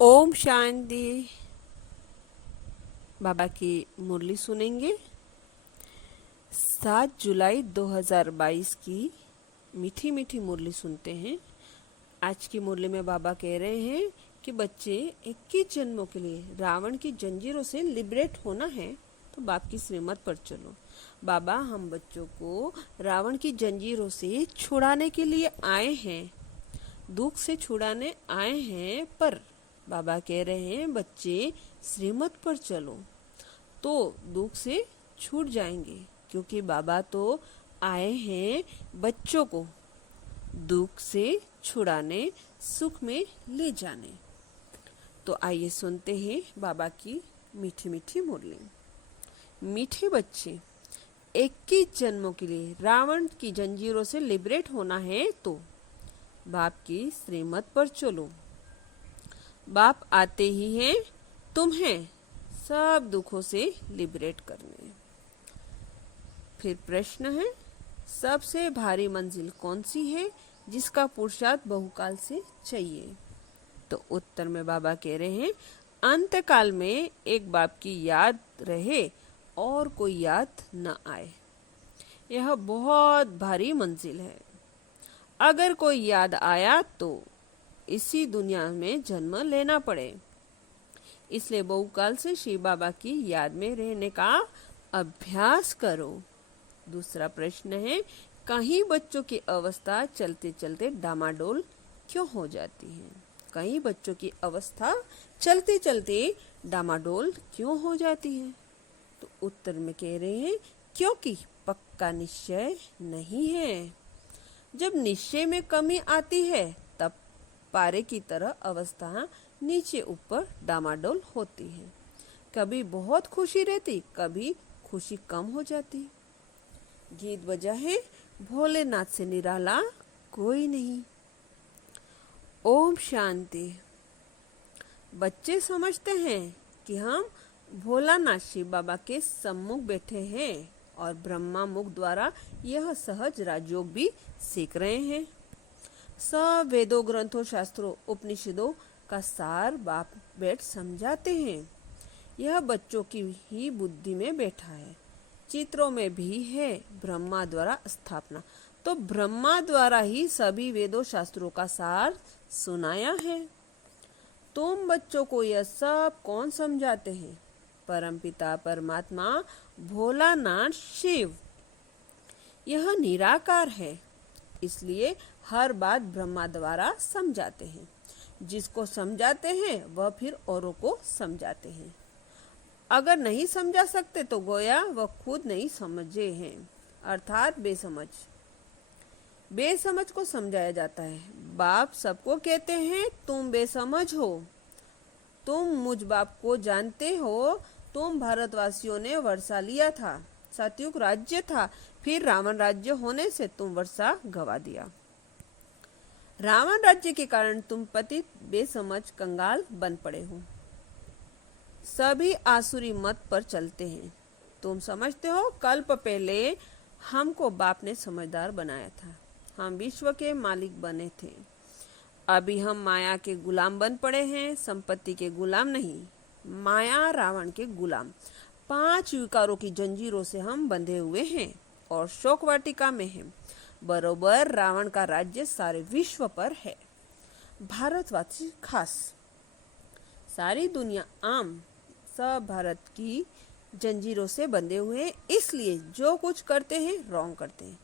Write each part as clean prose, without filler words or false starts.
ओम शांति। बाबा की मुरली सुनेंगे। 7 जुलाई 2022 की मीठी मीठी मुरली सुनते हैं। आज की मुरली में बाबा कह रहे हैं कि बच्चे 21 जन्मों के लिए रावण की जंजीरों से लिबरेट होना है तो बाप की श्रीमत पर चलो। बाबा हम बच्चों को रावण की जंजीरों से छुड़ाने के लिए आए हैं, दुख से छुड़ाने आए हैं, पर बाबा कह रहे हैं बच्चे श्रीमत पर चलो तो दुख से छूट जाएंगे, क्योंकि बाबा तो आए हैं बच्चों को दुख से छुड़ाने, सुख में ले जाने। तो आइए सुनते हैं बाबा की मीठी मीठी मुरली। मीठे बच्चे 21 जन्मों के लिए रावण की जंजीरों से लिबरेट होना है तो बाप की श्रीमत पर चलो। बाप आते ही हैं तुम्हें सब दुखों से लिबरेट करने। फिर प्रश्न है, सबसे भारी मंजिल कौन सी है जिसका पुरुषार्थ बहुकाल से चाहिए? तो उत्तर में बाबा कह रहे हैं अंतकाल में एक बाप की याद रहे और कोई याद न आए, यह बहुत भारी मंजिल है। अगर कोई याद आया तो इसी दुनिया में जन्म लेना पड़े, इसलिए बहुकाल से शिव बाबा की याद में रहने का अभ्यास करो। दूसरा प्रश्न है, कहीं बच्चों की अवस्था चलते चलते डामाडोल क्यों हो जाती है? कहीं बच्चों की अवस्था चलते चलते डामाडोल क्यों हो जाती है? तो उत्तर में कह रहे हैं क्योंकि पक्का निश्चय नहीं है। जब निश्चय में कमी आती है तब पारे की तरह अवस्था नीचे ऊपर डामाडोल होती है। कभी बहुत खुशी रहती, कभी खुशी कम हो जाती। गीत बजा है, भोलेनाथ से निराला कोई नहीं। ओम शांति। बच्चे समझते हैं कि हम भोलानाथ शिव बाबा के सम्मुख बैठे हैं और ब्रह्मा मुख द्वारा यह सहज राजयोग भी सीख रहे हैं। सब वेदों, ग्रंथों, शास्त्रों, उपनिषदों का सार बाप बैठ समझाते हैं। यह बच्चों की ही बुद्धि में बैठा है, चित्रों में भी है ब्रह्मा द्वारा स्थापना। तो ब्रह्मा द्वारा ही सभी वेदों शास्त्रों का सार सुनाया है। तुम बच्चों को यह सब कौन समझाते हैं? परमपिता परमात्मा भोलानाथ शिव। यह निराकार है, इसलिए हर बात ब्रह्मा द्वारा समझाते हैं। जिसको समझाते हैं वह फिर औरों को समझाते हैं। अगर नहीं समझा सकते तो गोया वह खुद नहीं समझे हैं, अर्थात बेसमझ। बेसमझ को समझाया जाता है। बाप सबको कहते हैं तुम बेसमझ हो, तुम मुझ बाप को जानते हो। तुम भारतवासियों ने वर्षा लिया था, सतयुग राज्य था, फिर रावण राज्य होने से तुम वर्षा गवा दिया। रावण राज्य के कारण तुम पतित, बेसमझ, कंगाल बन पड़े हो। सभी आसुरी मत पर चलते हैं। तुम समझते हो कल्प पहले हमको बाप ने समझदार बनाया था, हम विश्व के मालिक बने थे। अभी हम माया के गुलाम बन पड़े हैं, संपत्ति के गुलाम नहीं, माया रावण के गुलाम। 5 विकारों की जंजीरों से हम बंधे हुए हैं और शोक वाटिका में हैं। बरोबर रावण का राज्य सारे विश्व पर है, भारतवासी खास। सारी दुनिया आम, सब भारत की जंजीरों से बंधे हुए हैं, इसलिए जो कुछ करते हैं रॉन्ग करते हैं।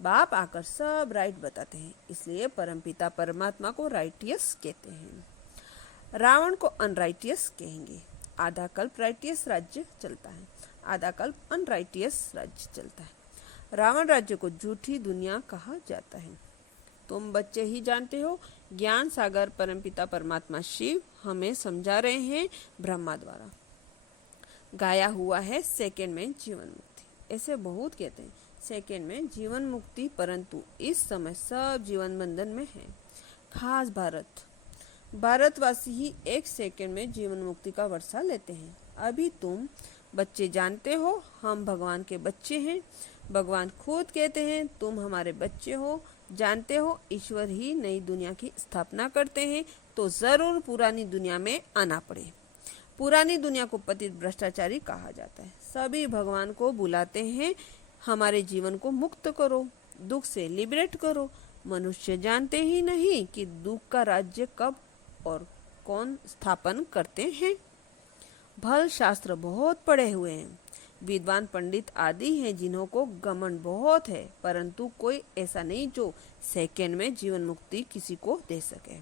बाप आकर सब राइट बताते हैं, इसलिए परमपिता परमात्मा को राइटियस कहते हैं, रावण को अनराइटियस कहेंगे। आधा कल्प राइटियस राज्य चलता है, आधा कल्प अनराइटियस राज्य चलता है। रावण राज्य को झूठी दुनिया कहा जाता है। तुम बच्चे ही जानते हो, ज्ञान सागर परमपिता परमात्मा शिव हमें समझा रहे हैं ब्रह्मा द्वारा। गाया हुआ है सेकंड में जीवन मुक्ति, ऐसे बहुत कहते हैं सेकंड में जीवन मुक्ति, परंतु इस समय सब जीवन बंधन में है। खास भारतवासी ही 1 सेकंड में जीवन मुक्ति का वर्षा लेते हैं। अभी तुम बच्चे जानते हो हम भगवान के बच्चे हैं। भगवान खुद कहते हैं तुम हमारे बच्चे हो, जानते हो ईश्वर ही नई दुनिया की स्थापना करते हैं, तो जरूर पुरानी दुनिया में आना पड़े। पुरानी दुनिया को पतित भ्रष्टाचारी कहा जाता है। सभी भगवान को बुलाते हैं, हमारे जीवन को मुक्त करो, दुख से लिबरेट करो। मनुष्य जानते ही नहीं कि दुख का राज्य कब और कौन स्थापन करते हैं। भल शास्त्र बहुत पढ़े हुए हैं, विद्वान पंडित आदि हैं जिन्हों को घमंड बहुत है, परंतु कोई ऐसा नहीं जो सेकंड में जीवन मुक्ति किसी को दे सके।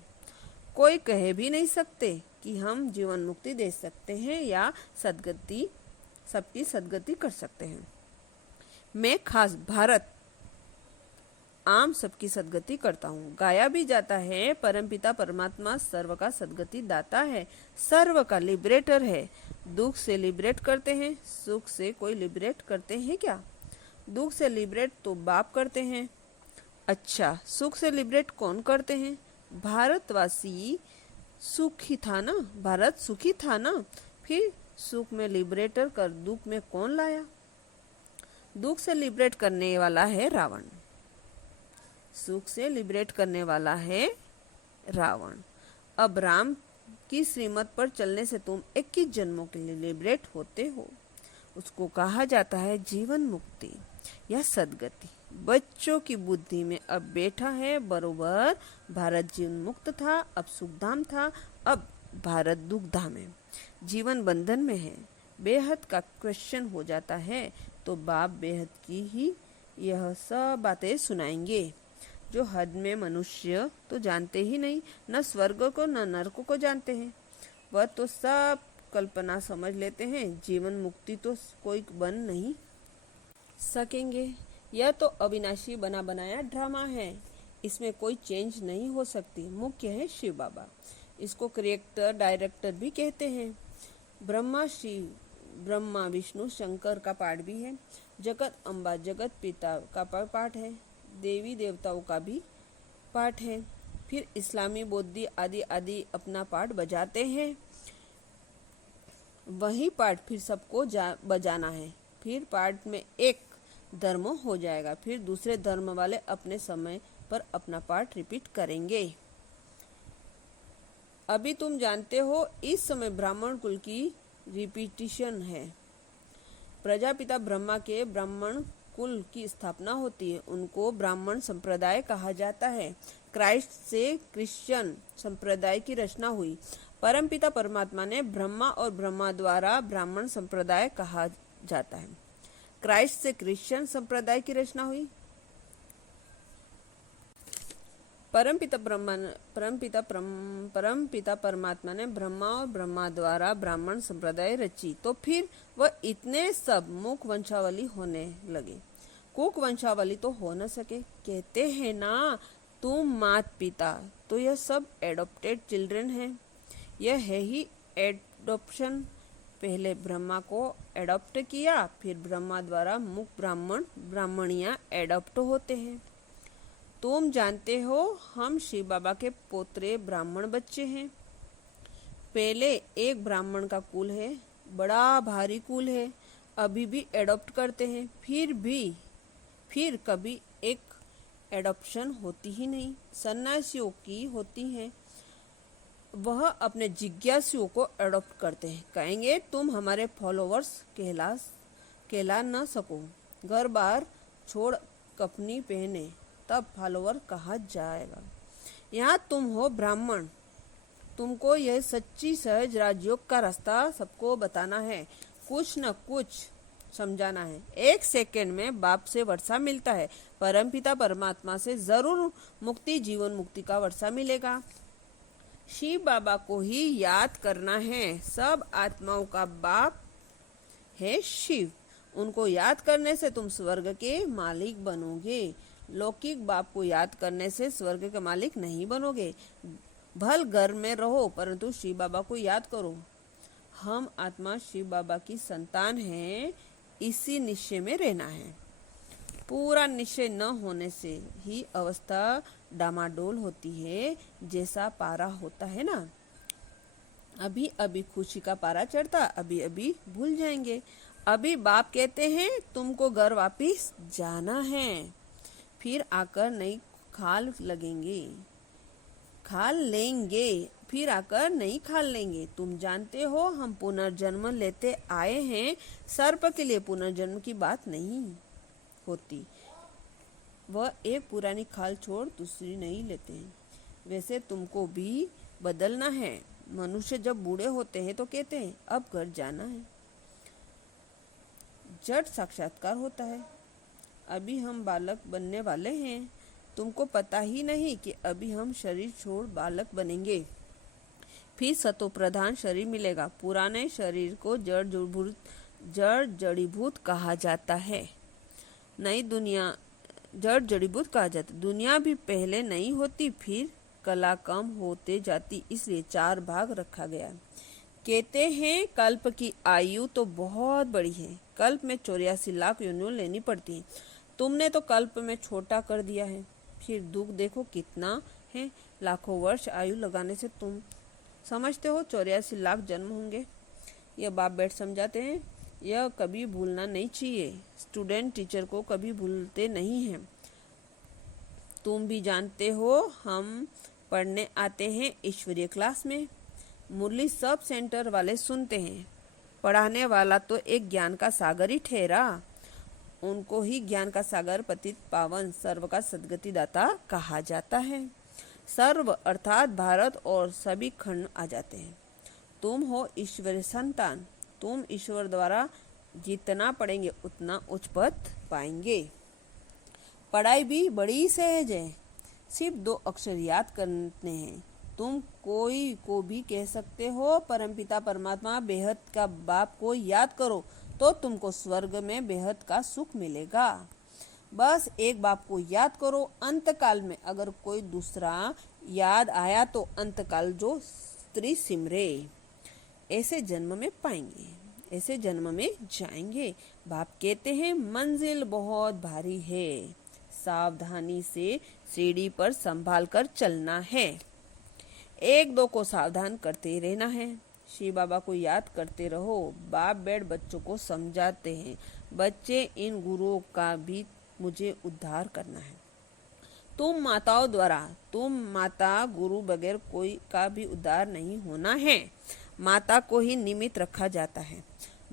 कोई कह भी नहीं सकते कि हम जीवन मुक्ति दे सकते हैं या सदगति, सबकी सदगति कर सकते हैं। मैं खास भारत आम सबकी सदगति करता हूँ। गाया भी जाता है, परमपिता परमात्मा सर्व का सदगति दाता है, सर्व का लिबरेटर है। दुख से लिबरेट करते हैं, सुख से कोई लिबरेट करते हैं क्या? दुख से लिबरेट तो बाप करते हैं। अच्छा, सुख से लिबरेट कौन करते हैं? भारतवासी सुखी था ना, भारत सुखी था ना, फिर सुख में लिबरेटर कर दुख में कौन लाया? दुख से लिबरेट करने वाला है रावण, सुख से लिबरेट करने वाला है रावण। अब राम की श्रीमत पर चलने से तुम 21 जन्मों के लिए लिबरेट होते हो। उसको कहा जाता है जीवन मुक्ति या सदगति। बच्चों की बुद्धि में अब बैठा है बरोबर भारत जीवन मुक्त था, अब सुखधाम था, अब भारत दुखधाम है, जीवन बंधन में है। बेहद का क्वेश्चन हो जाता है तो बाप बेहद की ही यह सब बातें सुनाएंगे जो हद में मनुष्य तो जानते ही नहीं, न स्वर्ग को न नरक को जानते हैं। वह तो सब कल्पना समझ लेते हैं। जीवन मुक्ति तो कोई बन नहीं सकेंगे। यह तो अविनाशी बना बनाया ड्रामा है, इसमें कोई चेंज नहीं हो सकती। मुख्य है शिव बाबा, इसको क्रिएटर डायरेक्टर भी कहते हैं। ब्रह्मा शिव, ब्रह्मा विष्णु शंकर का पाठ भी है। जगत अम्बा जगत पिता का पाठ है। देवी देवताओं का भी पाठ है। फिर इस्लामी बौद्धी आदि आदि अपना पाठ बजाते हैं। वही पाठ फिर सबको बजाना है। फिर पाठ में एक धर्म हो जाएगा, फिर दूसरे धर्म वाले अपने समय पर अपना पाठ रिपीट करेंगे। अभी तुम जानते हो इस समय ब्राह्मण कुल की रिपीटिशन है। प्रजापिता ब्रह्मा के ब्राह्मण कुल की स्थापना होती है, उनको ब्राह्मण संप्रदाय कहा जाता है। क्राइस्ट से क्रिश्चियन संप्रदाय की रचना हुई। परमपिता परमात्मा ने ब्रह्मा और ब्रह्मा द्वारा ब्राह्मण संप्रदाय कहा जाता है। क्राइस्ट से क्रिश्चियन संप्रदाय की रचना हुई। परमपिता परमात्मा ने ब्रह्मा और ब्रह्मा द्वारा ब्राह्मण संप्रदाय रची, तो फिर वह इतने सब मुख वंशावली होने लगे। कुक वंशावली तो हो न सके। कहते हैं ना तुम मात पिता, तो यह सब एडॉप्टेड चिल्ड्रन है। यह है ही एडॉप्शन। पहले ब्रह्मा को एडॉप्ट किया, फिर ब्रह्मा द्वारा मुख ब्राह्मण ब्राह्मणियां एडॉप्ट होते हैं। तुम जानते हो हम शिव बाबा के पोतरे ब्राह्मण बच्चे हैं। पहले एक ब्राह्मण का कुल है, बड़ा भारी कुल है, अभी भी एडॉप्ट करते हैं। फिर कभी एक एडॉप्शन होती ही नहीं। सन्यासियों की होती है, वह अपने जिज्ञासुओं को एडॉप्ट करते हैं। कहेंगे तुम हमारे फॉलोअर्स कहला न सको, घर बार छोड़ कफनी पहने तब फॉलोअर कहा जाएगा। यहाँ तुम हो ब्राह्मण, तुमको यह सच्ची सहज राजयोग का रास्ता सबको बताना है, कुछ न कुछ समझाना है। 1 सेकंड में बाप से वर्षा मिलता है, परमपिता परमात्मा से जरूर मुक्ति जीवन मुक्ति का वर्षा मिलेगा। शिव बाबा को ही याद करना है। सब आत्माओं का बाप है शिव, उनको याद करने से तुम स्वर्ग के मालिक बनोगे। लौकिक बाप को याद करने से स्वर्ग के मालिक नहीं बनोगे। भल घर में रहो परंतु शिव बाबा को याद करो। हम आत्मा शिव बाबा की संतान हैं, इसी निश्चय में रहना है। पूरा निश्चय न होने से ही अवस्था डामाडोल होती है, जैसा पारा होता है ना। अभी अभी खुशी का पारा चढ़ता, अभी अभी भूल जाएंगे। अभी बाप कहते हैं तुमको घर वापिस जाना है, फिर आकर नई खाल लगेंगे, खाल लेंगे, फिर आकर नहीं खाल लेंगे। तुम जानते हो हम पुनर्जन्म लेते आए हैं, सर्प के लिए पुनर्जन्म की बात नहीं होती। वह एक पुरानी खाल छोड़ दूसरी नहीं लेते हैं। वैसे तुमको भी बदलना है। मनुष्य जब बूढ़े होते हैं तो कहते हैं अब घर जाना है, जट साक्षात्कार होता है। अभी हम बालक बनने वाले हैं, तुमको पता ही नहीं कि अभी हम शरीर छोड़ बालक बनेंगे, फिर सतो प्रधान शरीर मिलेगा। पुराने शरीर को जड़ जड़ीभूत कहा जाता है। नई दुनिया जड़ जड़ीभूत कहा जाता है। दुनिया भी पहले नहीं होती, फिर कला कम होते जाती, इसलिए 4 भाग रखा गया। कहते हैं कल्प की आयु तो बहुत बड़ी है, कल्प में 84 लाख योनियां लेनी पड़ती हैं। तुमने तो कल्प में छोटा कर दिया है, फिर दुख देखो कितना है। लाखों वर्ष आयु लगाने से तुम समझते हो 84 लाख जन्म होंगे। यह बाप बैठ समझाते हैं, यह कभी भूलना नहीं चाहिए। स्टूडेंट टीचर को कभी भूलते नहीं हैं। तुम भी जानते हो हम पढ़ने आते हैं ईश्वरीय क्लास में, मुरली सब सेंटर वाले सुनते हैं। पढ़ाने वाला तो एक ज्ञान का सागर ही ठहरा, उनको ही ज्ञान का सागर पतित पावन सर्व का सदगति दाता कहा जाता है। सर्व अर्थात भारत और सभी खंड आ जाते हैं। तुम हो ईश्वरीय संतान, तुम ईश्वर द्वारा जितना पढ़ेंगे उतना उच्च पद पाएंगे। पढ़ाई भी बड़ी सहज है, सिर्फ 2 अक्षर याद करने हैं। तुम कोई को भी कह सकते हो परमपिता परमात्मा बेहद का बाप को याद करो तो तुमको स्वर्ग में बेहद का सुख मिलेगा। बस एक बाप को याद करो। अंतकाल में अगर कोई दूसरा याद आया तो अंतकाल जो स्त्री सिमरे, ऐसे जन्म में पाएंगे, ऐसे जन्म में जाएंगे। बाप कहते हैं मंजिल बहुत भारी है, सावधानी से सीढ़ी पर संभाल कर चलना है। 1-2 को सावधान करते रहना है। शिव बाबा को याद करते रहो। बाप बैठ बच्चों को समझाते हैं, बच्चे इन गुरुओं का भी मुझे उद्धार करना है। तुम माताओं द्वारा, तुम माता गुरु बगैर कोई का भी उद्धार नहीं होना है। माता को ही निमित्त रखा जाता है।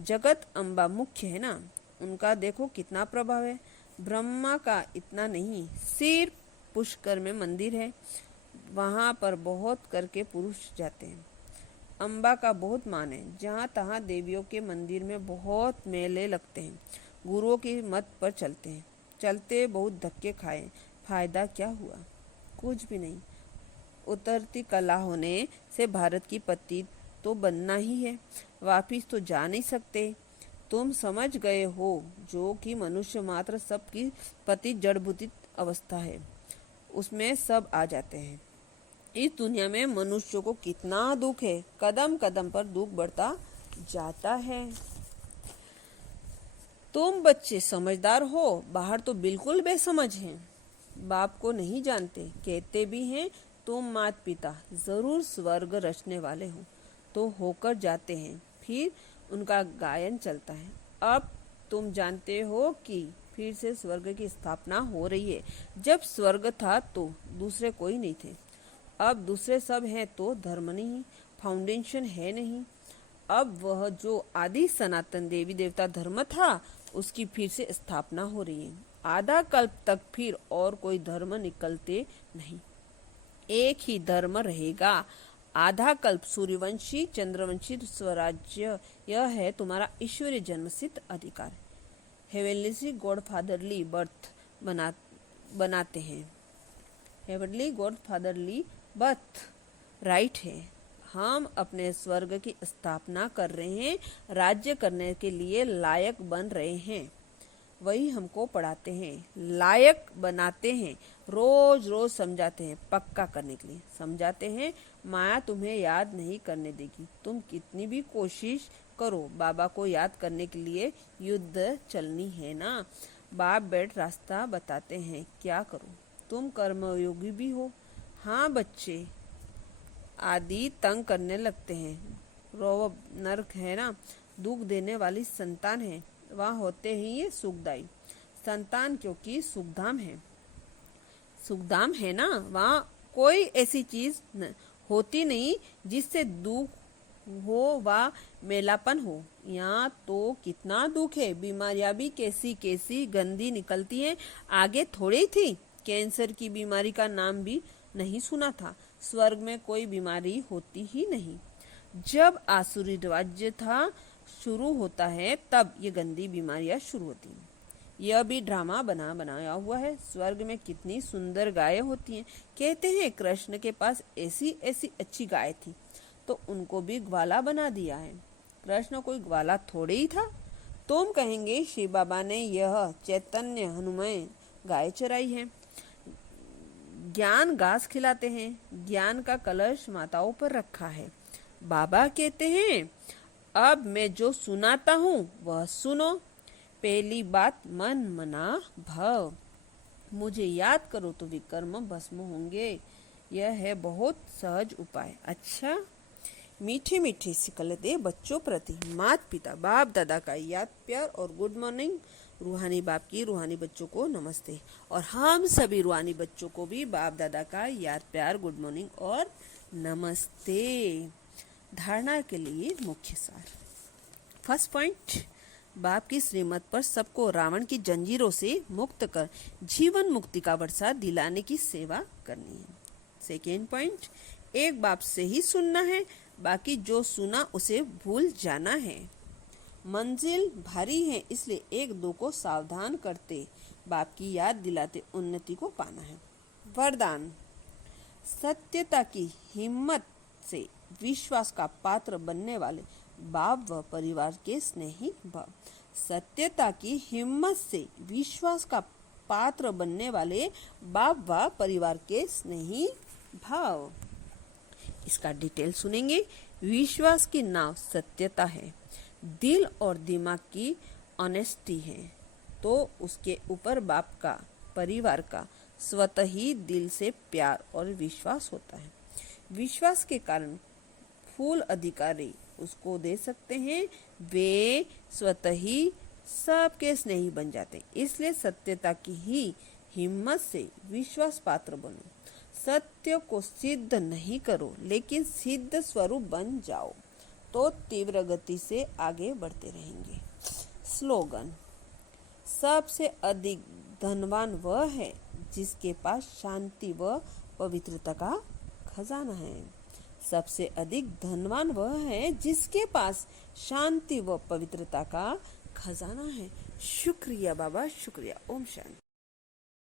जगत अम्बा मुख्य है ना, उनका देखो कितना प्रभाव है। ब्रह्मा का इतना नहीं, सिर्फ पुष्कर में मंदिर है, वहां पर बहुत करके पुरुष जाते हैं। अम्बा का बहुत मान है, जहाँ तहाँ देवियों के मंदिर में बहुत मेले लगते हैं। गुरुओं की मत पर चलते हैं, चलते बहुत धक्के खाए, फायदा क्या हुआ? कुछ भी नहीं। उतरती कला होने से भारत की पति तो बनना ही है, वापिस तो जा नहीं सकते। तुम समझ गए हो जो कि मनुष्य मात्र सबकी पति जड़भूतित अवस्था है, उसमें सब आ जाते हैं। इस दुनिया में मनुष्यों को कितना दुख है, कदम कदम पर दुख बढ़ता जाता है। तुम बच्चे समझदार हो, बाहर तो बिल्कुल बेसमझ हैं, बाप को नहीं जानते। कहते भी हैं तुम माता पिता जरूर स्वर्ग रचने वाले हो, तो होकर जाते हैं, फिर उनका गायन चलता है। अब तुम जानते हो कि फिर से स्वर्ग की स्थापना हो रही है। जब स्वर्ग था तो दूसरे कोई नहीं थे, अब दूसरे सब हैं तो धर्म नहीं, फाउंडेशन है नहीं। अब वह जो आदि सनातन देवी देवता धर्म था उसकी फिर से स्थापना हो रही है। आधा कल्प तक फिर और कोई धर्म निकलते नहीं, एक ही धर्म रहेगा। आधा कल्प सूर्यवंशी चंद्रवंशी स्वराज्य, यह है तुम्हारा ईश्वरीय जन्म सिद्ध अधिकार। हेवनली गॉड फादरली बर्थ बनाते हैं, heavenly God fatherly birth right है। हम अपने स्वर्ग की स्थापना कर रहे हैं, राज्य करने के लिए लायक बन रहे हैं। वही हमको पढ़ाते हैं, लायक बनाते हैं, रोज रोज समझाते हैं, पक्का करने के लिए समझाते हैं। माया तुम्हें याद नहीं करने देगी, तुम कितनी भी कोशिश करो। बाबा को याद करने के लिए युद्ध चलनी है ना। बाप बैठ रास्ता बताते हैं, क्या करो। तुम कर्मयोगी भी हो। हाँ बच्चे आदि तंग करने लगते हैं, रोब नरक है ना, दुख देने वाली संतान है, वहाँ होते ही ये सुखदायी संतान क्योंकि सुखधाम है। सुखधाम है ना, वहाँ कोई ऐसी चीज होती नहीं जिससे दुख हो व मेलापन हो। यहाँ तो कितना दुख है, बीमारियां भी कैसी कैसी गंदी निकलती हैं। आगे थोड़ी थी कैंसर की बीमारी का नाम भी नहीं सुना था। स्वर्ग में कोई बीमारी होती ही नहीं। जब आसुरी राज्य था शुरू होता है तब ये गंदी बीमारियां शुरू होती हैं। यह भी ड्रामा बनाया हुआ है। स्वर्ग में कितनी सुंदर गायें होती हैं। कहते हैं कृष्ण के पास ऐसी ऐसी अच्छी गाय थी तो उनको भी ग्वाला बना दिया है। कृष्ण कोई ग्वाला थोड़े ही था। तुम कहेंगे शिव बाबा ने यह चैतन्य हनुमान गाय चराई है। ज्ञान घास खिलाते हैं, ज्ञान का कलश माताओं पर रखा है। बाबा कहते हैं अब मैं जो सुनाता हूँ वह सुनो। पहली बात मन मना भव, मुझे याद करो तो विकर्म भस्म होंगे। यह है बहुत सहज उपाय। अच्छा, मीठी मीठी सिकल दे बच्चों प्रति माता पिता बाप दादा का याद प्यार और गुड मॉर्निंग। रूहानी बाप की रूहानी बच्चों को नमस्ते, और हम सभी रूहानी बच्चों को भी बाप दादा का याद प्यार गुड मॉर्निंग और नमस्ते। धारणा के लिए मुख्य सार। फर्स्ट पॉइंट, बाप की श्रीमत पर सबको रावण की जंजीरों से मुक्त कर जीवन मुक्ति का वर्षा दिलाने की सेवा करनी है। सेकेंड पॉइंट, एक बाप से ही सुनना है, बाकी जो सुना उसे भूल जाना है। मंजिल भारी है इसलिए एक दो को सावधान करते बाप की याद दिलाते उन्नति को पाना है। वरदान, सत्यता की हिम्मत से विश्वास का पात्र बनने वाले बाप व परिवार के स्नेही भाव। सत्यता की हिम्मत से विश्वास का पात्र बनने वाले बाप व परिवार के स्नेही भाव। इसका डिटेल सुनेंगे। विश्वास की नाव सत्यता है, दिल और दिमाग की ऑनेस्टी है, तो उसके ऊपर बाप का परिवार का स्वतः ही दिल से प्यार और विश्वास होता है। विश्वास के कारण फूल अधिकारी उसको दे सकते हैं, वे स्वतः ही सबके स्नेही बन जाते हैं। इसलिए सत्यता की ही हिम्मत से विश्वास पात्र बनो। सत्य को सिद्ध नहीं करो लेकिन सिद्ध स्वरूप बन जाओ तो तीव्र गति से आगे बढ़ते रहेंगे। स्लोगन, सबसे अधिक धनवान वह है जिसके पास शांति व पवित्रता का खजाना है। सबसे अधिक धनवान वह है जिसके पास शांति व पवित्रता का खजाना है। शुक्रिया बाबा, शुक्रिया। ओम शांति।